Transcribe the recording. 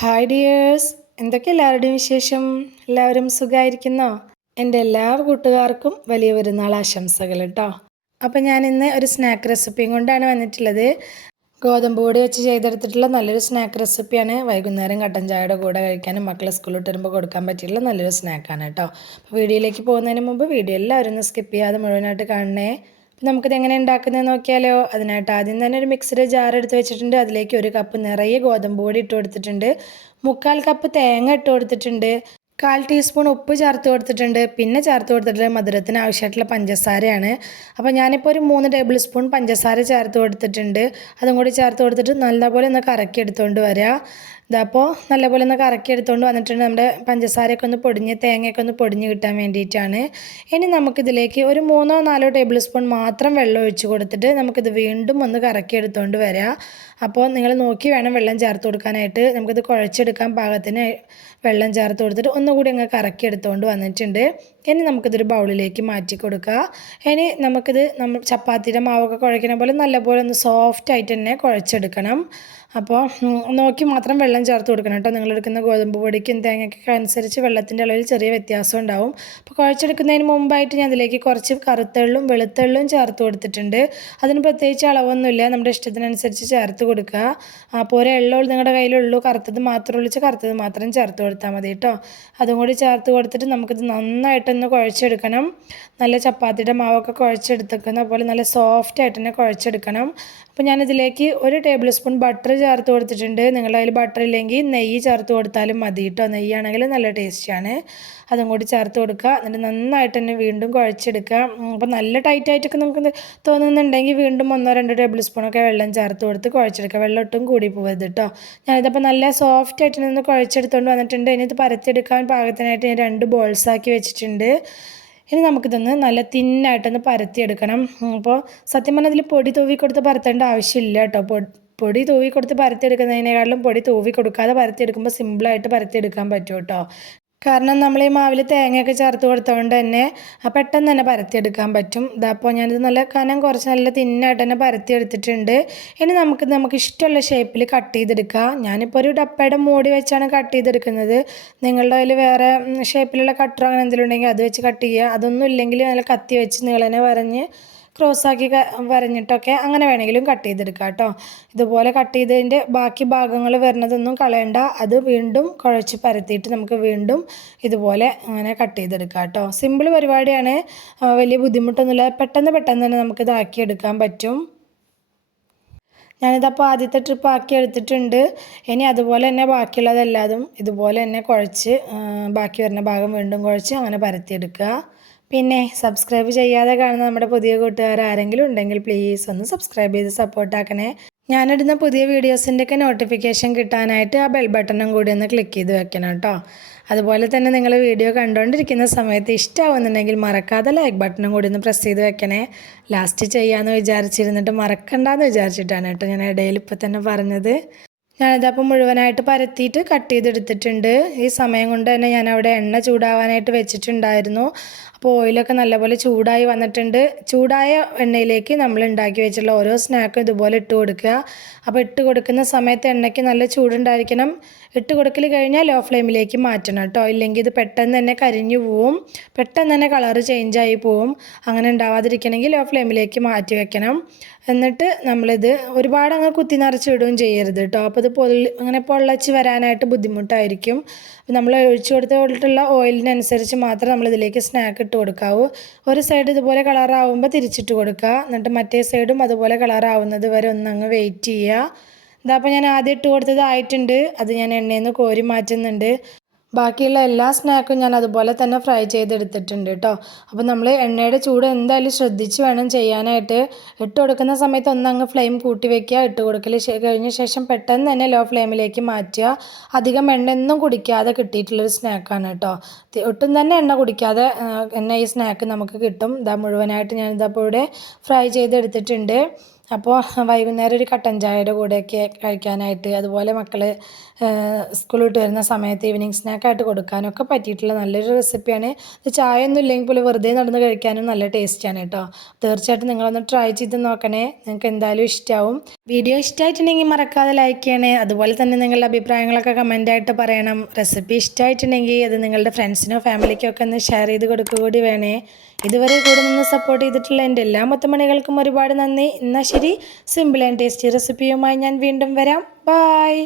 Hi dears, എന്തൊക്കെ എല്ലാവരുടെയും വിശേഷം? എല്ലാവരും സുഖമായിരിക്കുന്നോ? എൻ്റെ എല്ലാ കൂട്ടുകാർക്കും വലിയ പെരുന്നാൾ ആശംസകൾ കേട്ടോ. അപ്പോൾ ഞാൻ ഇന്ന് ഒരു സ്നാക്ക് റെസിപ്പിയും കൊണ്ടാണ് വന്നിട്ടുള്ളത്. ഗോതമ്പ് പൊടി വെച്ച് ചെയ്തെടുത്തിട്ടുള്ള നല്ലൊരു സ്നാക്ക് റെസിപ്പിയാണ്. വൈകുന്നേരം കട്ടൻ ചായയുടെ കൂടെ കഴിക്കാനും മക്കളെ സ്കൂളിൽ വിട്ട് വരുമ്പോൾ കൊടുക്കാൻ പറ്റിയിട്ടുള്ള നല്ലൊരു സ്നാക്കാണ് കേട്ടോ. അപ്പോൾ വീഡിയോയിലേക്ക് പോകുന്നതിന് മുമ്പ് വീഡിയോ എല്ലാവരും ഒന്ന് സ്കിപ്പ് ചെയ്യാതെ മുഴുവനായിട്ട് കാണണേ. അപ്പോൾ നമുക്കിത് എങ്ങനെ ഉണ്ടാക്കുന്നത് നോക്കിയാലോ. അതിനായിട്ട് ആദ്യം തന്നെ ഒരു മിക്സിയുടെ ജാർ എടുത്ത് വെച്ചിട്ടുണ്ട്. അതിലേക്ക് 1 കപ്പ് നിറയെ ഗോതമ്പ് പൊടി ഇട്ട് കൊടുത്തിട്ടുണ്ട്. 1/4 കപ്പ് തേങ്ങ ഇട്ട് കൊടുത്തിട്ടുണ്ട്. 1/4 ടീസ്പൂൺ ഉപ്പ് ചേർത്ത് കൊടുത്തിട്ടുണ്ട്. പിന്നെ ചേർത്ത് കൊടുത്തിട്ടുള്ള മധുരത്തിന് ആവശ്യമായിട്ടുള്ള പഞ്ചസാരയാണ്. അപ്പോൾ ഞാനിപ്പോൾ ഒരു 3 ടേബിൾ സ്പൂൺ പഞ്ചസാര ചേർത്ത് കൊടുത്തിട്ടുണ്ട്. അതും കൂടി ചേർത്ത് കൊടുത്തിട്ട് നല്ലപോലെ ഒന്ന് കറക്കി എടുത്തുകൊണ്ട് വരിക. ഇതപ്പോൾ നല്ലപോലെ ഒന്ന് കറക്കി എടുത്തുകൊണ്ട് വന്നിട്ടുണ്ട്. നമ്മുടെ പഞ്ചസാരയൊക്കെ ഒന്ന് പൊടിഞ്ഞ് തേങ്ങയൊക്കെ ഒന്ന് പൊടിഞ്ഞ് കിട്ടാൻ വേണ്ടിയിട്ടാണ്. ഇനി നമുക്കിതിലേക്ക് ഒരു 3-4 ടേബിൾ സ്പൂൺ മാത്രം വെള്ളം ഒഴിച്ച് കൊടുത്തിട്ട് നമുക്കിത് വീണ്ടും ഒന്ന് കറക്കി എടുത്തുകൊണ്ട് വരിക. അപ്പോൾ നിങ്ങൾ നോക്കി വേണം വെള്ളം ചേർത്ത് കൊടുക്കാനായിട്ട്. നമുക്കിത് കുഴച്ചെടുക്കാൻ പാകത്തിന് വെള്ളം ചേർത്ത് കൊടുത്തിട്ട് ഒന്നുകൂടി അങ്ങ് കറക്കി എടുത്തുകൊണ്ട് വന്നിട്ടുണ്ട്. ഇനി നമുക്കിതൊരു ബൗളിലേക്ക് മാറ്റി കൊടുക്കുക. ഇനി നമുക്കിത് ചപ്പാത്തിയുടെ മാവൊക്കെ കുഴയ്ക്കുന്ന പോലെ നല്ലപോലെ ഒന്ന് സോഫ്റ്റ് ആയിട്ട് തന്നെ കുഴച്ചെടുക്കണം. അപ്പോൾ നോക്കി മാത്രം വെള്ളം ചേർത്ത് കൊടുക്കണം കേട്ടോ. നിങ്ങളെടുക്കുന്ന ഗോതമ്പ് പൊടിക്കും തേങ്ങയ്ക്കൊക്കെ അനുസരിച്ച് വെള്ളത്തിൻ്റെ അളവിൽ ചെറിയ വ്യത്യാസം ഉണ്ടാവും. അപ്പോൾ കുഴച്ചെടുക്കുന്നതിന് മുമ്പായിട്ട് ഞാൻ അതിലേക്ക് കുറച്ച് കറുത്തെള്ളും വെളുത്തെള്ളും ചേർത്ത് കൊടുത്തിട്ടുണ്ട്. അതിന് പ്രത്യേകിച്ച് അളവൊന്നുമില്ല, നമ്മുടെ ഇഷ്ടത്തിനനുസരിച്ച് ചേർത്ത് കൊടുക്കുക. അപ്പോൾ ഒരു എള്ളോ നിങ്ങളുടെ കയ്യിലുള്ളൂ, കറുത്തത് മാത്രം ഒഴിച്ച് കറുത്തത് മാത്രം ചേർത്ത് കൊടുത്താൽ മതി കേട്ടോ. അതും കൂടി ചേർത്ത് കൊടുത്തിട്ട് നമുക്കിത് നന്നായിട്ടൊന്ന് കുഴച്ചെടുക്കണം. നല്ല ചപ്പാത്തിയുടെ മാവൊക്കെ കുഴച്ചെടുത്തേക്കുന്ന പോലെ നല്ല സോഫ്റ്റ് ആയിട്ട് തന്നെ കുഴച്ചെടുക്കണം. അപ്പോൾ ഞാനിതിലേക്ക് 1 ടേബിൾ സ്പൂൺ ബട്ടർ ചേർത്ത് കൊടുത്തിട്ടുണ്ട്. നിങ്ങളുടെ കയ്യിൽ ബട്ടർ ഇല്ലെങ്കിൽ നെയ്യ് ചേർത്ത് കൊടുത്താലും മതി കേട്ടോ. നെയ്യാണെങ്കിൽ നല്ല ടേസ്റ്റിയാണ്. അതും കൂടി ചേർത്ത് കൊടുക്കുക. എന്നിട്ട് നന്നായിട്ട് തന്നെ വീണ്ടും കുഴച്ചെടുക്കുക. അപ്പോൾ നല്ല ടൈറ്റായിട്ടൊക്കെ നമുക്ക് തോന്നുന്നുണ്ടെങ്കിൽ വീണ്ടും 1-2 ടേബിൾ സ്പൂണൊക്കെ വെള്ളം ചേർത്ത് കൊടുത്ത് കുഴച്ചെടുക്കുക. വെള്ളം ഒട്ടും കൂടി പോകരുത് കേട്ടോ. ഞാനിതപ്പോൾ നല്ല സോഫ്റ്റ് ആയിട്ട് നിന്ന് കുഴച്ചെടുത്തുകൊണ്ട് വന്നിട്ടുണ്ട്. ഇനി ഇത് പരത്തിയെടുക്കാൻ പാകത്തിനായിട്ട് ഞാൻ 2 ബോൾസാക്കി വെച്ചിട്ടുണ്ട്. ഇനി നമുക്കിതൊന്ന് നല്ല തിന്നായിട്ടൊന്ന് പരത്തിയെടുക്കണം. അപ്പോൾ സത്യം പറഞ്ഞാൽ ഇതിൽ പൊടി തൂവി കൊടുത്ത് പരത്തേണ്ട ആവശ്യമില്ല കേട്ടോ. പൊടി തൂവി കൊടുത്ത് പരത്തിയെടുക്കുന്നതിനേക്കാളും പൊടി തൂവി കൊടുക്കാതെ പരത്തിയെടുക്കുമ്പോൾ സിമ്പിളായിട്ട് പരത്തിയെടുക്കാൻ പറ്റും കേട്ടോ. കാരണം നമ്മൾ ഈ മാവിൽ തേങ്ങയൊക്കെ ചേർത്ത് കൊടുത്തതുകൊണ്ട് തന്നെ പെട്ടെന്ന് തന്നെ പരത്തിയെടുക്കാൻ പറ്റും. ഇതപ്പോൾ ഞാനിത് നല്ല കനം കുറച്ച് നല്ല തിന്നായിട്ട് തന്നെ പരത്തിയെടുത്തിട്ടുണ്ട്. ഇനി നമുക്ക് ഇഷ്ടമുള്ള ഷേപ്പിൽ കട്ട് ചെയ്തെടുക്കാം. ഞാനിപ്പോൾ ഒരു ഡപ്പയുടെ മൂടി വെച്ചാണ് കട്ട് ചെയ്തെടുക്കുന്നത്. നിങ്ങളുടെ കയ്യിൽ വേറെ ഷേപ്പിലുള്ള കട്ടറോ അങ്ങനെ എന്തെങ്കിലും ഉണ്ടെങ്കിൽ അത് വെച്ച് കട്ട് ചെയ്യുക. അതൊന്നും ഇല്ലെങ്കിൽ നല്ല കത്തി വെച്ച് നീളനെ വരഞ്ഞ് ക്രോസാക്കി വരഞ്ഞിട്ടൊക്കെ അങ്ങനെ വേണമെങ്കിലും കട്ട് ചെയ്തെടുക്കാം കേട്ടോ. ഇതുപോലെ കട്ട് ചെയ്തതിൻ്റെ ബാക്കി ഭാഗങ്ങൾ വരുന്നതൊന്നും കളയണ്ട. അത് വീണ്ടും കുഴച്ച് പരത്തിയിട്ട് നമുക്ക് വീണ്ടും ഇതുപോലെ അങ്ങനെ കട്ട് ചെയ്തെടുക്കാം കേട്ടോ. സിമ്പിൾ പരിപാടിയാണ്, വലിയ ബുദ്ധിമുട്ടൊന്നുമില്ല. പെട്ടെന്ന് തന്നെ നമുക്കിത് ആക്കിയെടുക്കാൻ പറ്റും. ഞാനിതപ്പോൾ ആദ്യത്തെ ട്രിപ്പ് ആക്കി എടുത്തിട്ടുണ്ട്. ഇനി അതുപോലെ തന്നെ ബാക്കിയുള്ളതെല്ലാതും ഇതുപോലെ തന്നെ കുഴച്ച് ബാക്കി വരുന്ന ഭാഗം വീണ്ടും കുഴച്ച് അങ്ങനെ പരത്തിയെടുക്കുക. പിന്നെ സബ്സ്ക്രൈബ് ചെയ്യാതെ കാണുന്ന നമ്മുടെ പുതിയ കൂട്ടുകാർ ആരെങ്കിലും ഉണ്ടെങ്കിൽ പ്ലീസ് ഒന്ന് സബ്സ്ക്രൈബ് ചെയ്ത് സപ്പോർട്ടാക്കണേ. ഞാനിടുന്ന പുതിയ വീഡിയോസിൻ്റെയൊക്കെ നോട്ടിഫിക്കേഷൻ കിട്ടാനായിട്ട് ആ ബെൽ ബട്ടണും കൂടി ഒന്ന് ക്ലിക്ക് ചെയ്ത് വെക്കണം കേട്ടോ. അതുപോലെ തന്നെ നിങ്ങൾ വീഡിയോ കണ്ടുകൊണ്ടിരിക്കുന്ന സമയത്ത് ഇഷ്ടമാവുന്നുണ്ടെങ്കിൽ മറക്കാതെ ലൈക്ക് ബട്ടണും കൂടി ഒന്ന് പ്രസ് ചെയ്ത് വെക്കണേ. ലാസ്റ്റ് ചെയ്യാമെന്ന് വിചാരിച്ചിരുന്നിട്ട് മറക്കണ്ടെന്ന് വിചാരിച്ചിട്ടാണ് കേട്ടോ ഞാൻ ഇടയിൽ ഇപ്പോൾ തന്നെ പറഞ്ഞത്. ഞാനിതപ്പോൾ മുഴുവനായിട്ട് പരത്തിയിട്ട് കട്ട് ചെയ്തെടുത്തിട്ടുണ്ട്. ഈ സമയം കൊണ്ട് തന്നെ ഞാൻ അവിടെ എണ്ണ ചൂടാവാനായിട്ട് വെച്ചിട്ടുണ്ടായിരുന്നു. അപ്പോൾ ഓയിലൊക്കെ നല്ലപോലെ ചൂടായി വന്നിട്ടുണ്ട്. ചൂടായ എണ്ണയിലേക്ക് നമ്മൾ ഉണ്ടാക്കി വെച്ചിട്ടുള്ള ഓരോ സ്നാക്കും ഇതുപോലെ ഇട്ട് കൊടുക്കുക. അപ്പോൾ ഇട്ട് കൊടുക്കുന്ന സമയത്ത് എണ്ണയ്ക്ക് നല്ല ചൂടുണ്ടായിരിക്കണം. ഇട്ട് കൊടുക്കൽ കഴിഞ്ഞാൽ ലോ ഫ്ലെയിമിലേക്ക് മാറ്റണം കേട്ടോ. ഇല്ലെങ്കിൽ ഇത് പെട്ടെന്ന് തന്നെ കരിഞ്ഞു പോവും, പെട്ടെന്ന് തന്നെ കളറ് ചേഞ്ചായി പോവും. അങ്ങനെ ഉണ്ടാവാതിരിക്കണമെങ്കിൽ ലോ ഫ്ലെയിമിലേക്ക് മാറ്റി വെക്കണം. എന്നിട്ട് നമ്മളിത് ഒരുപാട് അങ്ങ് കുത്തി നിറച്ചിടുകയും ചെയ്യരുത് കേട്ടോ. അപ്പോൾ ഇത് അങ്ങനെ പൊള്ളച്ച് വരാനായിട്ട് ബുദ്ധിമുട്ടായിരിക്കും. നമ്മൾ ഒഴിച്ചു കൊടുത്തിട്ടുള്ള ഓയിലിനനുസരിച്ച് മാത്രം നമ്മളിതിലേക്ക് സ്നാക്ക് ഇട്ട് കൊടുക്കാവൂ. ഒരു സൈഡ് ഇതുപോലെ കളറാവുമ്പോൾ തിരിച്ചിട്ട് കൊടുക്കുക. എന്നിട്ട് മറ്റേ സൈഡും അതുപോലെ കളറാവുന്നത് വരെ ഒന്നങ്ങ് വെയിറ്റ് ചെയ്യുക. ഇതപ്പോൾ ഞാൻ ആദ്യം ഇട്ട് കൊടുത്തത് ആയിട്ടുണ്ട്. അത് ഞാൻ എണ്ണയിൽ നിന്ന് കോരി മാറ്റുന്നുണ്ട്. ബാക്കിയുള്ള എല്ലാ സ്നാക്കും ഞാൻ അതുപോലെ തന്നെ ഫ്രൈ ചെയ്തെടുത്തിട്ടുണ്ട് കേട്ടോ. അപ്പോൾ നമ്മൾ എണ്ണയുടെ ചൂട് എന്തായാലും ശ്രദ്ധിച്ച് വേണം ചെയ്യാനായിട്ട്. ഇട്ട് കൊടുക്കുന്ന സമയത്ത് ഒന്നങ്ങ് ഫ്ലെയിം കൂട്ടി വയ്ക്കുക. ഇട്ട് കൊടുക്കൽ കഴിഞ്ഞ ശേഷം പെട്ടെന്ന് തന്നെ ലോ ഫ്ലെയിമിലേക്ക് മാറ്റുക. അധികം എണ്ണയൊന്നും കുടിക്കാതെ കിട്ടിയിട്ടുള്ളൊരു സ്നാക്കാണ് കേട്ടോ. ഒട്ടും തന്നെ എണ്ണ കുടിക്കാതെ ഈ സ്നാക്ക് നമുക്ക് കിട്ടും. ഇതാ മുഴുവനായിട്ട് ഞാനിതപ്പോൾ ഇവിടെ ഫ്രൈ ചെയ്തെടുത്തിട്ടുണ്ട്. അപ്പോൾ വൈകുന്നേരം ഒരു കട്ടൻ ചായയുടെ കൂടെയൊക്കെ കഴിക്കാനായിട്ട്, അതുപോലെ മക്കൾ സ്കൂൾ വിട്ട് വരുന്ന സമയത്ത് ഈവനിങ് സ്നാക്കായിട്ട് കൊടുക്കാനൊക്കെ പറ്റിയിട്ടുള്ള നല്ലൊരു റെസിപ്പിയാണ്. ഇത് ചായ ഒന്നും ഇല്ലെങ്കിൽ പോലും വെറുതെ നടന്ന് കഴിക്കാനും നല്ല ടേസ്റ്റാണ് കേട്ടോ. തീർച്ചയായിട്ടും നിങ്ങളൊന്ന് ട്രൈ ചെയ്ത് നോക്കണേ, നിങ്ങൾക്ക് എന്തായാലും ഇഷ്ടമാവും. വീഡിയോ ഇഷ്ടമായിട്ടുണ്ടെങ്കിൽ മറക്കാതെ ലൈക്ക് ചെയ്യണേ. അതുപോലെ തന്നെ നിങ്ങളുടെ അഭിപ്രായങ്ങളൊക്കെ കമൻ്റായിട്ട് പറയണം. റെസിപ്പി ഇഷ്ടമായിട്ടുണ്ടെങ്കിൽ അത് നിങ്ങളുടെ ഫ്രണ്ട്സിനോ ഫാമിലിക്കോ ഒക്കെ ഒന്ന് ഷെയർ ചെയ്ത് കൊടുക്കുക കൂടി വേണേ. ഇതുവരെ കൂടെ നിന്ന് സപ്പോർട്ട് ചെയ്തിട്ടുള്ള എൻ്റെ എല്ലാ മുത്തുമണികൾക്കും ഒരുപാട് നന്ദി. എന്നാൽ ശരി, സിമ്പിൾ ആൻഡ് ടേസ്റ്റി റെസിപ്പിയുമായി ഞാൻ വീണ്ടും വരാം. ബൈ.